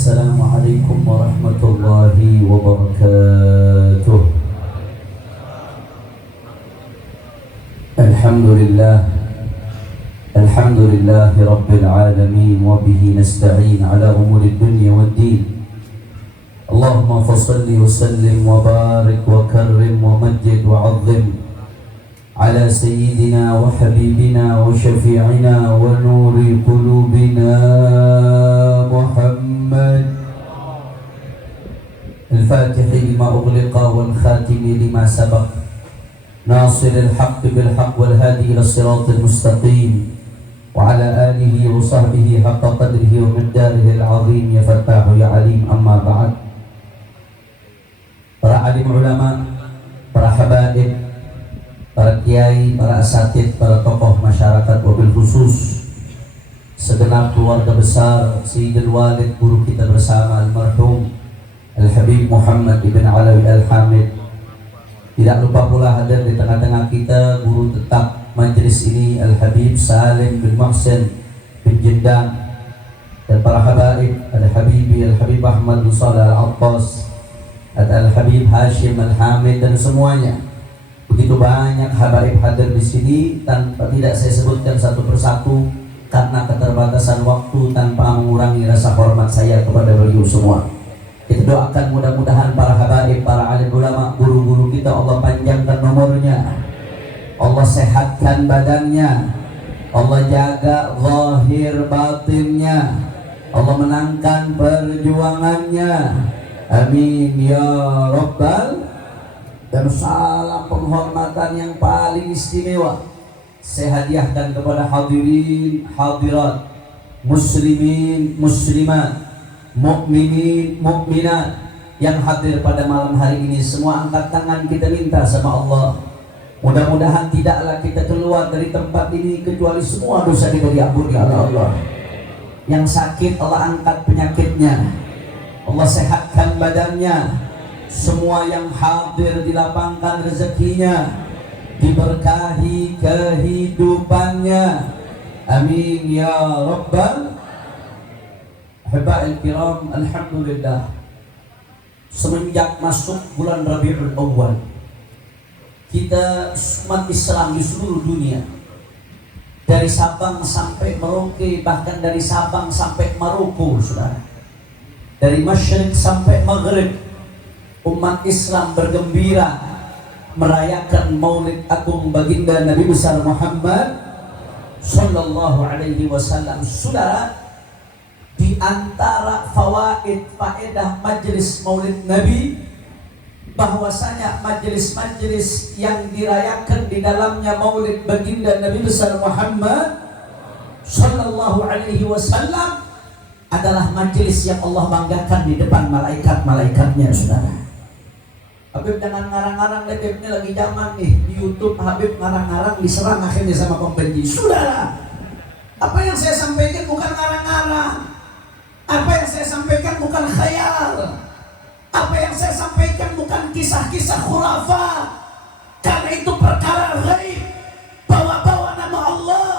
Assalamualaikum warahmatullahi wabarakatuh. Alhamdulillahi rabbil alamin wa bihi nasta'in ala umuri dunya waddin. Allahumma fassalli wa sallim wa barik wa karrim wa majjid wa 'azzim ala sayyidina wa habibina wa syafi'ina wa nuri qulubina Muhammad al-Fatihi lima ughliqa wal khatimi lima sabaq nasiril haqqi bil haqq wal hadi ila siratil mustaqim wa ala alihi wa sahbihi haqqa qadrihi wa miqdarihi al-'azim ya fattahu ya alim. Amma ba'd. Para alim ulama, para habaib, para kiai, para asatid, para tokoh masyarakat, wabil khusus segenap keluarga besar Sayyidul Walid, guru kita bersama almarhum Al-Habib Muhammad ibn Alawi Al-Hamid. Tidak lupa pula hadir di tengah-tengah kita guru tetap majelis ini Al-Habib Salim bin Muhsin bin Jindang, dan para habaib Al-Habibi Al-Habib Ahmad bin Salih Al-Abbas, Al-Habib Hashim Al-Hamid, dan semuanya. Begitu banyak habaib hadir di sini tanpa tidak saya sebutkan satu persatu karena keterbatasan waktu, tanpa mengurangi rasa hormat saya kepada beliau semua. Kita doakan mudah-mudahan para habaib, para alim ulama, guru-guru kita Allah panjangkan nomornya, Allah sehatkan badannya, Allah jaga zahir batinnya, Allah menangkan perjuangannya. Amin ya Rabbal. Dan salam penghormatan yang paling istimewa saya hadiahkan kepada hadirin hadirat, muslimin muslimat, mukminin mukminat yang hadir pada malam hari ini. Semua angkat tangan, kita minta sama Allah, mudah-mudahan tidaklah kita keluar dari tempat ini kecuali semua dosa kita diampuni oleh Allah. Yang sakit Allah angkat penyakitnya, Allah sehatkan badannya. Semua yang hadir dilapangkan rezekinya, diberkahi kehidupannya. Amin ya Rabbal. Habail kiram, alhamdulillah, semenjak masuk bulan Rabiul Awal, kita umat Islam di seluruh dunia, dari Sabang sampai Merauke, bahkan dari Sabang sampai Maroko, saudara, dari Masyriq sampai Maghrib, umat Islam bergembira merayakan Maulid Agung baginda Nabi besar Muhammad sallallahu alaihi wasallam. Saudara, di antara fawaid faedah majelis Maulid Nabi, bahwasanya majelis-majelis yang dirayakan di dalamnya Maulid baginda Nabi besar Muhammad sallallahu alaihi wasallam adalah majelis yang Allah banggakan di depan malaikat-malaikatnya, saudara. Habib jangan ngarang-ngarang, Habib ini lagi zaman nih di YouTube, Habib ngarang-ngarang diserang akhirnya sama pembenci. Saudara, apa yang saya sampaikan bukan ngarang-ngarang, apa yang saya sampaikan bukan khayal, apa yang saya sampaikan bukan kisah-kisah khurafat, karena itu perkara ghaib, bawa-bawa nama Allah,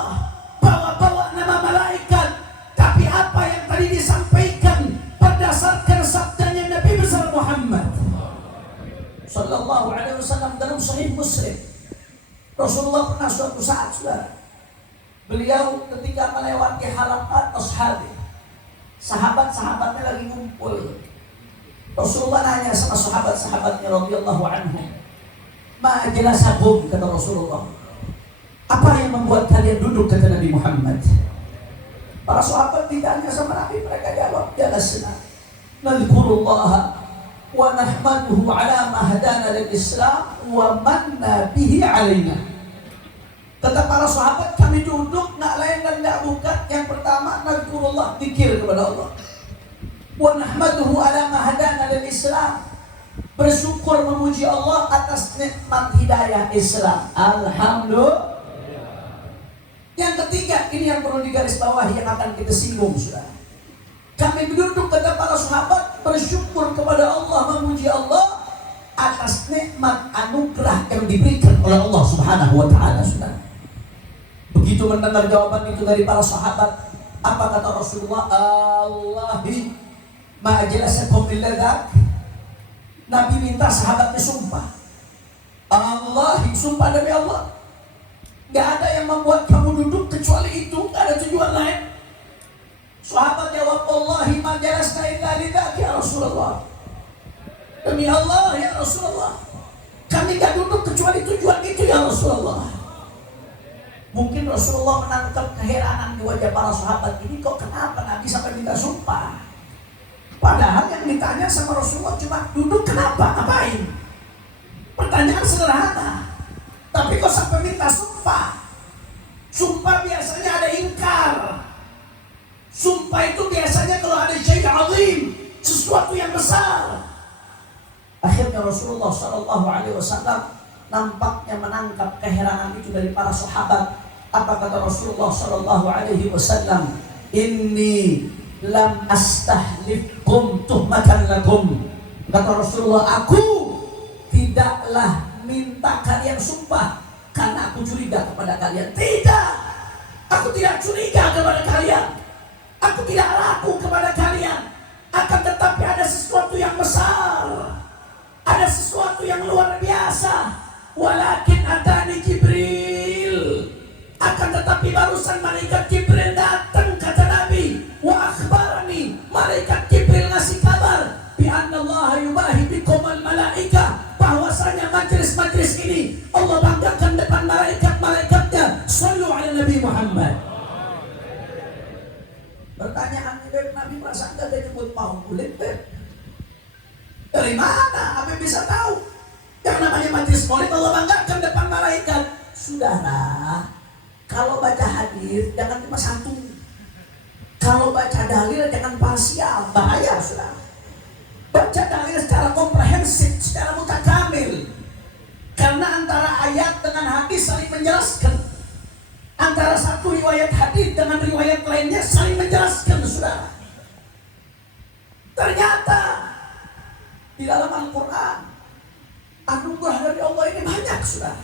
bawa-bawa nama malaikat. Tapi apa yang tadi disampaikan berdasarkan sabdanya Nabi besar Muhammad sallallahu alaihi wasallam dalam Sahih Muslim. Rasulullah pernah suatu saat, saudara, beliau ketika melewati halaman ashabi, sahabat-sahabatnya lagi ngumpul. Rasulullah nanya sama sahabat-sahabatnya radhiyallahu anhum, "Ma ajlasakum?" kata Rasulullah. "Apa yang membuat kalian duduk?" kata Nabi Muhammad. Para sahabat ditanya sama Nabi, mereka jawab, "Jalasna nadhkurullaha wa nahmaduhu ala ma hadana lil Islam wa manna bihi alaina." Kata para sahabat, kami duduk nak lain dan tak bukan. Yang pertama, nadhkurullah, zikir kepada Allah. Wa nahmaduhu ala ma hadana lil Islam, bersyukur memuji Allah atas nikmat hidayah Islam. Alhamdulillah. Yang ketiga, ini yang perlu digarisbawahi, yang akan kita singgung, saudara. Kami duduk kata para sahabat bersyukur kepada Allah, memuji Allah atas nikmat anugerah yang diberikan oleh Allah Subhanahu wa taala, saudara. Begitu mendengar jawaban itu dari para sahabat, apa kata Rasulullah? Allahi Ma'ajlasakum billadak. Nabi minta sahabatnya sumpah. Allah, sumpah demi Allah, gak ada yang membuat kamu duduk kecuali itu, gak ada tujuan lain. Sahabat jawab, Wallahi ma jalasna illa lidak ya Rasulullah. Demi Allah ya Rasulullah, kami gak duduk kecuali tujuan itu ya Rasulullah. Mungkin Rasulullah menangkap keheranan di wajah para sahabat ini, kok kenapa Nabi sampai minta sumpah? Padahal yang ditanya sama Rasulullah cuma duduk, kenapa? Ngapain? Pertanyaan sederhana. Tapi kok sampai minta sumpah? Sumpah biasanya ada ingkar. Sumpah itu biasanya kalau ada syai' azim, sesuatu yang besar. Akhirnya Rasulullah SAW nampaknya menangkap keheranan itu dari para sahabat. Apa kata Rasulullah SAW? Inni lam astahlifkum tuhmatan lakum. Kata Rasulullah, aku tidaklah minta kalian sumpah karena aku curiga kepada kalian. Tidak, aku tidak curiga kepada kalian, aku tidak ragu kepada kalian. Akan tetapi ada sesuatu yang besar, ada sesuatu yang luar biasa. Walakin atani Jibril. Akan tetapi barusan malaikat Jibril datang, kata Nabi. Wa akhbarani, malaikat Jibril ngasih kabar bi anna Allah yubahi bikum al malaika, bahwasanya majlis-majlis ini Allah banggakan depan malaikat-malaikatnya. Shallu ala Nabi Muhammad. Pertanyaan Beb, Nabi merasa enggak dia nyebut mau kulit Beb? Dari mana Nabi bisa tahu? Yang namanya majlis maulid Allah banggakan depan malaikat. Saudara, kalau baca hadis jangan cuma satu. Kalau baca dalil jangan parsial, bahaya saudara. Baca dalil secara komprehensif, secara mutakamil. Karena antara ayat dengan hadis saling menjelaskan. Antara satu riwayat hadis dengan riwayat lainnya saling menjelaskan saudara. Ternyata di dalam Al-Quran anugerah dari Allah ini banyak saudara.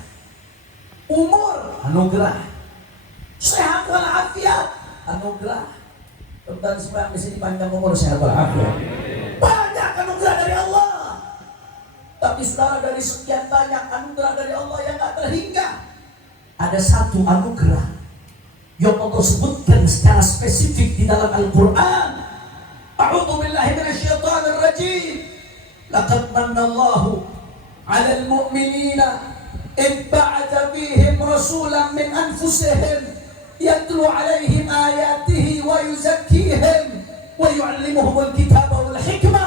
Umur, anugerah. Sehat walafiat, anugerah. Tentang semua di sini panjang umur, sehat walafiat. Banyak anugerah dari Allah. Tapi saudara, dari sekian banyak anugerah dari Allah yang tak terhingga, ada satu anugerah yang Allah sebutkan secara spesifik di dalam Al-Quran. A'udzu billahi minasyaitonir rajim. Laqad manallahu 'alal mu'minina إذ بعث فيهم رسولا من أنفسهم يتلو عليهم آياته ويزكيهم ويعلمهم الكتاب والحكمة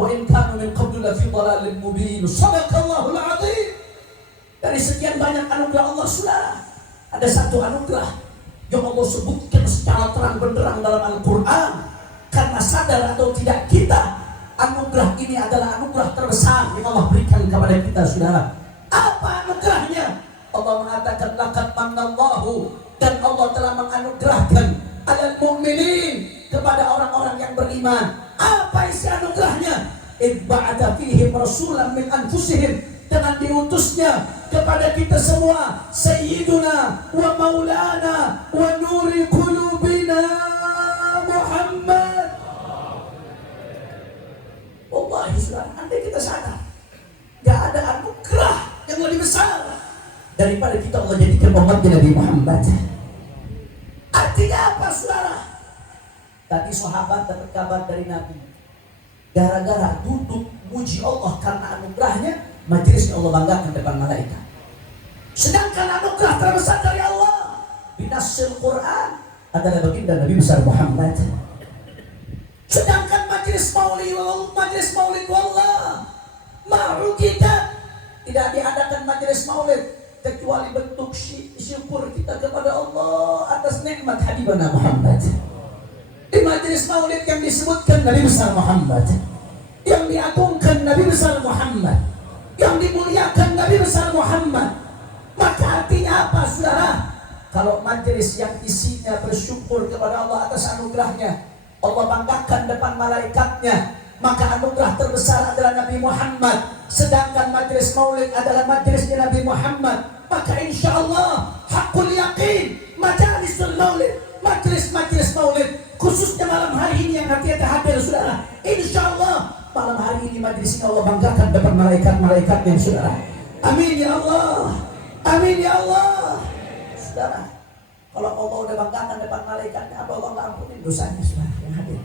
وإن كانوا من قبل لفي ضلال مبين. صدق الله العظيم. Dari sekian banyak anugerah Allah saudara, ada satu anugerah yang Allah sebutkan secara terang benderang dalam Al-Quran. Karena sadar atau tidak kita, anugerah ini adalah anugerah terbesar yang Allah berikan kepada kita saudara. Apa anugerahnya? Allah mengatakan laqad manallahu, dan Allah telah menganugerahkan alal mu'minin, kepada orang-orang yang beriman. Apa isi anugerahnya? Idh ba'atha fihim rasulan min anfusihim, dengan diutusnya kepada kita semua sayyiduna wa maulana wa nuri qulubina Muhammad. Wallahi saudara, andai kita sadar, gak ada anugerah yang lebih besar daripada kita Allah jadikan umatnya Nabi Muhammad. Artinya apa saudara? Tadi sahabat dapat kabar dari Nabi, gara-gara duduk muji Allah karena anugerahnya, majelisnya Allah banggakan depan malaikat. Sedangkan anugerah terbesar dari Allah binasil Quran adalah baginda Nabi besar Muhammad. Sedangkan majelis maulid wallah ma'ukidat, tidak diadakan majelis maulid kecuali bentuk syukur kita kepada Allah atas nikmat Habibana Muhammad. Di majelis maulid yang disebutkan Nabi besar Muhammad, yang diagungkan Nabi besar Muhammad, yang dimuliakan Nabi besar Muhammad. Maka artinya apa saudara? Kalau majelis yang isinya bersyukur kepada Allah atas anugerahnya, Allah banggakan depan malaikatnya, maka anugerah terbesar adalah Nabi Muhammad. Sedangkan majelis maulid adalah majelisnya Nabi Muhammad. Maka insya Allah hakul yakin majalisul maulid, majelis maulid, khususnya malam hari ini yang hati-hati hadir saudara, insya ini majelis ini Allah banggakan depan malaikat-malaikatnya saudara. Amin ya Allah. Amin ya Allah. Saudara, kalau Allah udah banggakan depan malaikatnya, apa Allah nggak ampunin dosanya saudara yang hadir?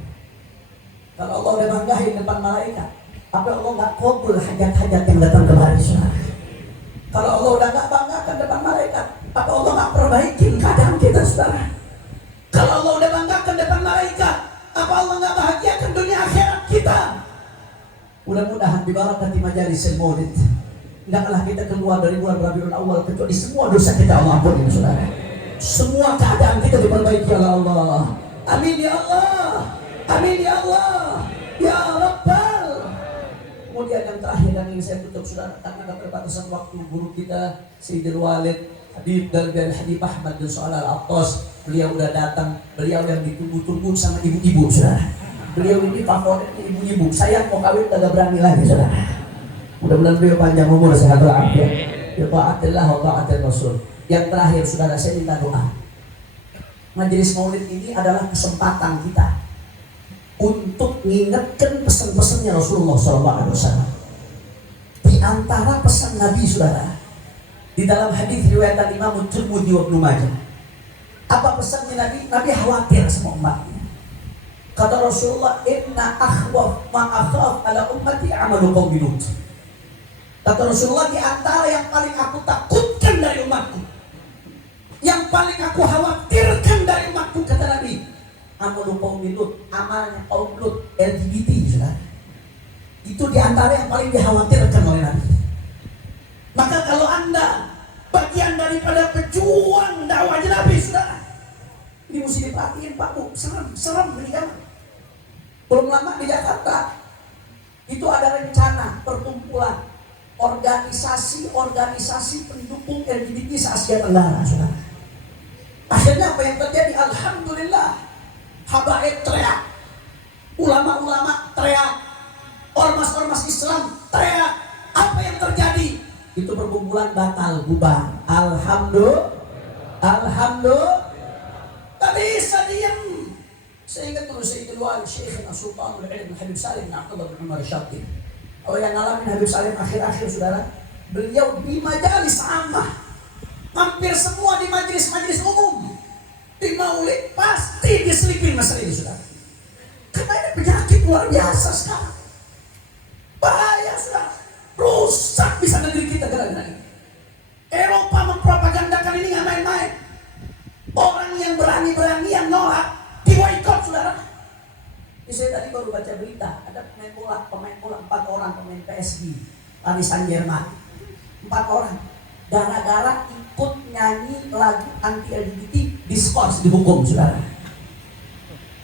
Kalau Allah udah banggain depan malaikat, apa Allah nggak kabul hajat-hajat yang datang kemari saudara? Kalau Allah udah nggak banggakan depan malaikat, apa Allah nggak perbaikin keadaan kita saudara? Kalau Allah udah banggakan depan malaikat, apa Allah nggak bahagiakan dunia akhirat kita? Mudah-mudahan dibarakati majelis maulid, tidaklah kita keluar dari bulan Rabiul Awal kecuali semua dosa kita Allah ampuni saudara. Semua keadaan kita diperbaiki oleh Allah. Amin ya Allah. Amin ya Allah. Ya Rabbal. Kemudian yang terakhir yang ingin saya tutup saudara, karena keterbatasan waktu, guru kita Sayyidul Walid Habib Dalbian Habib Ahmad bin Shalih Al-Attas, beliau udah datang, beliau yang ditunggu-tunggu sama ibu-ibu saudara. Beliau ini favoritnya ibu-ibu. Saya mau kawin kagak berani lagi saudara. Mudah-mudahan beliau panjang umur, sehat walafiat. Ya ta'atillah wa ta'atil Rasul. Yang terakhir saudara, saya minta doa. Majelis maulid ini adalah kesempatan kita untuk mengingatkan pesan-pesannya Rasulullah SAW. Di antara pesan Nabi saudara, di dalam hadis riwayat Imam Tirmidzi wa Ibnu Majah, apa pesannya Nabi? Nabi khawatir sama umatnya. Kata Rasulullah, inna akhwaf ma akhaf ala ummati amalu qaumi Lut. Kata Rasulullah, di antara yang paling aku takutkan dari umatku, yang paling aku khawatirkan dari umatku, kata Nabi, amalu qaumi Lut, amalnya kaum Lut, LGBT saudara. Itu di antara yang paling dikhawatirkan oleh Nabi. Maka kalau Anda bagian daripada pejuang dakwahnya Nabi saudara, ini mesti diperhatiin Pak Bu, serem ini kan. Belum lama di Jakarta itu ada rencana perkumpulan organisasi pendukung LGBT se-Asia Tenggara saudara. Akhirnya apa yang terjadi? Alhamdulillah, habaib teriak, ulama-ulama teriak, ormas-ormas Islam teriak. Apa yang terjadi? Itu perkumpulan batal, bubar. Alhamdulillah. Tak bisa diam. Saya ingat dulu Sayyidul Walid Syekh Sultanul Ilm Habib Salim bin Abdullah bin Umar Syakir. Oh, yang ngalamin Habib Salim akhir-akhir saudara, beliau di majelis ammah, hampir semua di majelis umum, di maulid pasti diselipin masalah ini saudara. Karena ini penyakit luar biasa sekarang. Bahaya saudara, rusak bisa negeri kita gara-gara ini. Eropa mempropagandakan ini nggak main-main. Orang yang berani-berani yang nolak diboikot saudara. Ini saya tadi baru baca berita, ada pemain bola 4 orang, pemain PSG Paris Saint-Germain, 4 orang gara-gara ikut nyanyi lagu anti LGBT diskors, dihukum saudara.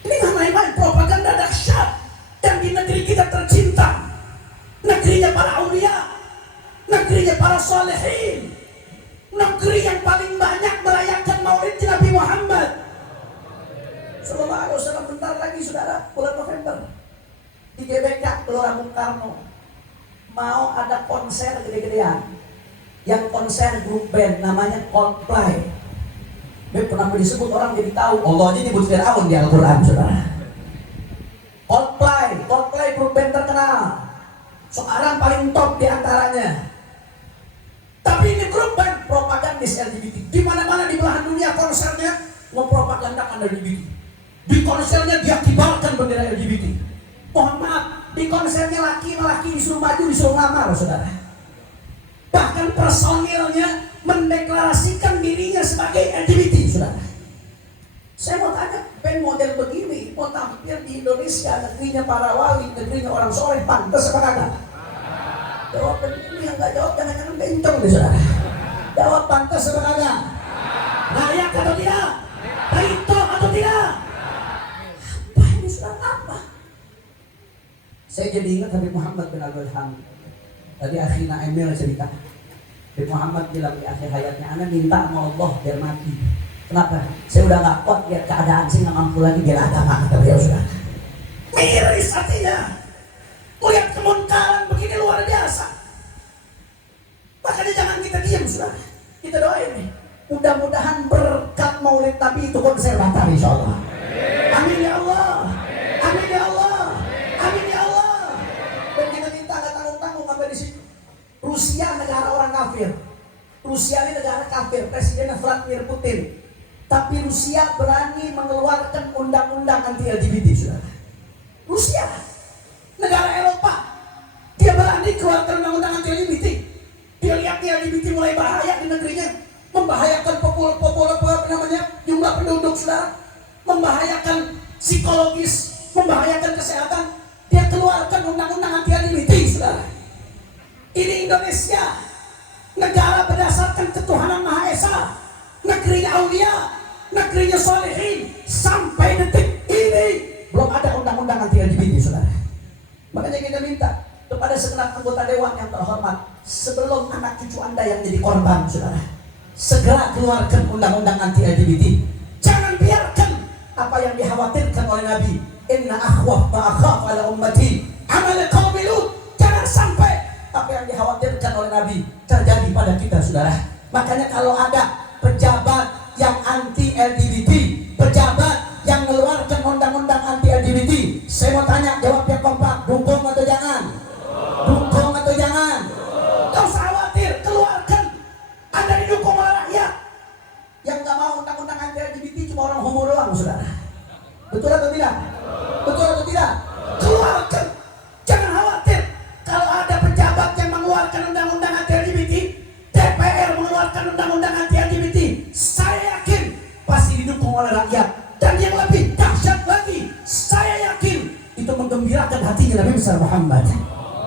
Ini nggak main-main, propaganda dahsyat. Dan di negeri kita tercinta, negerinya para aulia, negerinya para solehin, negeri yang paling banyak merayakan maulid Nabi Muhammad Sallallahu Alaihi Wasallam. Bentar lagi saudara, bulan November di GBK Gelora Bung Karno mau ada konser gede-gedean, yang konser grup band namanya Coldplay. Pernah disebut orang jadi tahu, Allah aja nyebut Fir'aun di Al-Quran saudara. Coldplay grup band terkenal, sekarang paling top di antaranya. Tapi ini grup band propagandis LGBT. Di mana-mana di belahan dunia konsernya mempropagandakan LGBT. Di konsernya dia kibarkan bendera LGBT. Mohon maaf, di konsernya laki-laki disuruh maju, disuruh ngelamar saudara. Bahkan personilnya mendeklarasikan dirinya sebagai LGBT saudara. Saya mau tanya, band model begini mau tampil di Indonesia, negerinya para wali, negerinya orang soleh, pantas apa kagak? Jawab ini, yang nggak jawab jangan-jangan bencong nih saudara. Jawab pantas apa kagak? Layak atau tidak? Baito atau tidak? Apa ini saudara, apa? Saya jadi ingat Habib Muhammad bin Abdul Hamid. Tadi akhirnya Emil cerita, Habib Muhammad bilang di akhir hayatnya, ana minta sama Allah biar mati. Kenapa? Saya udah gak kuat lihat keadaan, saya gak mampu lagi biar agama, kata beliau saudara. Miris hatinya lihat kemunkaran begini luar biasa. Makanya jangan kita diam saudara, kita doain nih, mudah-mudahan berkat maulid Nabi itu konser batal insyaallah. Amin ya Allah, amin ya Allah, amin ya Allah. Dan kita minta Khawatir Presiden Vladimir Putin, tapi Rusia berani mengeluarkan undang-undang anti LGBT, saudara. Rusia, negara Eropa, dia berani keluarkan undang-undang anti LGBT. Dia lihat LGBT mulai bahaya di negerinya, membahayakan jumlah penduduk, saudara, membahayakan psikologis, membahayakan kesehatan. Dia keluarkan undang-undang anti LGBT, saudara. Ini Indonesia, negara berdasarkan ketuhanan Maha Esa, negerinya aulia, negerinya solehin. Sampai detik ini belum ada undang-undang anti LGBT, saudara. Makanya kita minta kepada segenap anggota dewan yang terhormat, sebelum anak cucu Anda yang jadi korban, saudara, segera keluarkan undang-undang anti LGBT. Jangan biarkan apa yang dikhawatirkan oleh Nabi, inna akhwaf ma'akhaf ala ummati amal qaumi Lut. Jangan sampai apa yang dikhawatirkan oleh Nabi terjadi pada kita, saudara. Makanya kalau ada pejabat yang anti LGBT, pejabat yang mengeluarkan undang-undang anti LGBT, saya mau tanya, jawabnya kompak, dukung atau jangan? Dukung atau jangan? Gak usah khawatir, keluarkan. Anda didukung oleh rakyat. Yang gak mau undang-undang anti LGBT cuma orang homo doang, saudara. Betul atau tidak? Betul atau tidak? Keluarkan. Jangan khawatir. Kalau ada pejabat yang mengeluarkan undang-undang anti LGBT, DPR mengeluarkan undang-undang anti LGBT, saya yakin pasti didukung oleh rakyat. Dan yang lebih dahsyat lagi, saya yakin itu menggembirakan hatinya Nabi besar Muhammad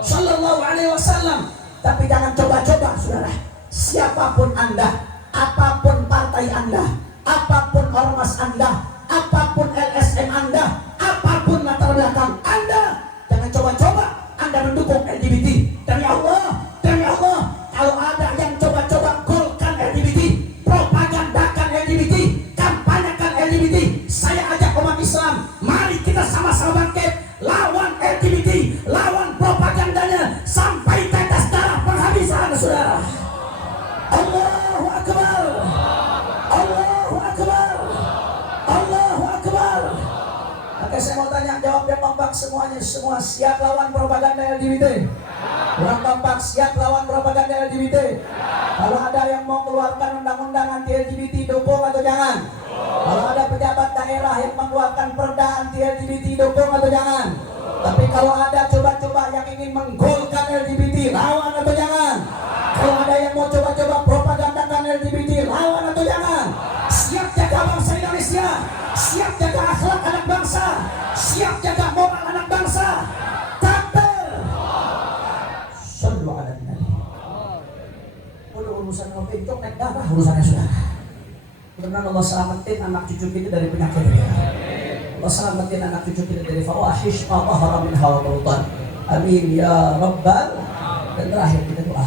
Sallallahu Alaihi Wasallam. Tapi jangan coba-coba, saudara. Siapapun Anda, apapun partai Anda, apapun ormas Anda, apapun LSM Anda, apapun latar belakang Anda, jangan coba-coba Anda mendukung LGBT. Demi Allah, kalau ada yang coba-coba golkan LGBT, propagandakan LGBT, kampanyakan LGBT, saya ajak umat Islam, mari kita sama-sama bangkit lawan LGBT, lawan propagandanya sampai tetes darah penghabisan, saudara. Allahu Akbar, Allahu Akbar, Allahu Akbar. Oke, saya mau tanya, jawabnya kompak semuanya. Semua siap lawan propaganda LGBT? Orang kompak siap lawan propaganda LGBT? Kalau ada yang mau keluarkan undang-undang anti LGBT, dukung atau jangan? Kalau ada pejabat daerah yang mengeluarkan perda anti LGBT, dukung atau jangan? Tapi kalau ada coba-coba yang ingin menggolkan LGBT, lawan atau jangan? Kalau ada yang mau coba-coba propagandakan LGBT, lawan atau jangan? Siap jaga bangsa Indonesia, siap jaga akhlak anak bangsa, siap jaga moral anak bangsa. Takbir. Sallu ala nabi. Urusan kopi itu naik darah urusannya, saudara. Mudah-mudahan Allah selamatin anak cucu kita dari penyakit ini. Allah selamatin anak cucu kita dari fawahish ma dhahara minha wa batan. Amin ya rabbal. Dan terakhir kita doa,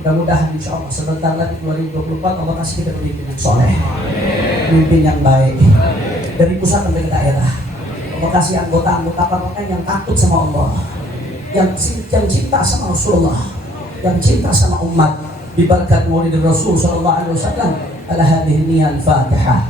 mudah-mudahan insya Allah sebentar lagi 2024 Allah kasih kita pemimpin yang soleh, pemimpin yang baik, dari pusat sampai ke daerah. Allah kasih anggota-anggota parlemen yang takut sama Allah, yang cinta sama Rasulullah, yang cinta sama umat. Diberkat Maulid Rasul sallallahu alaihi wasallam. Ala hadhihi niyal Fatihah.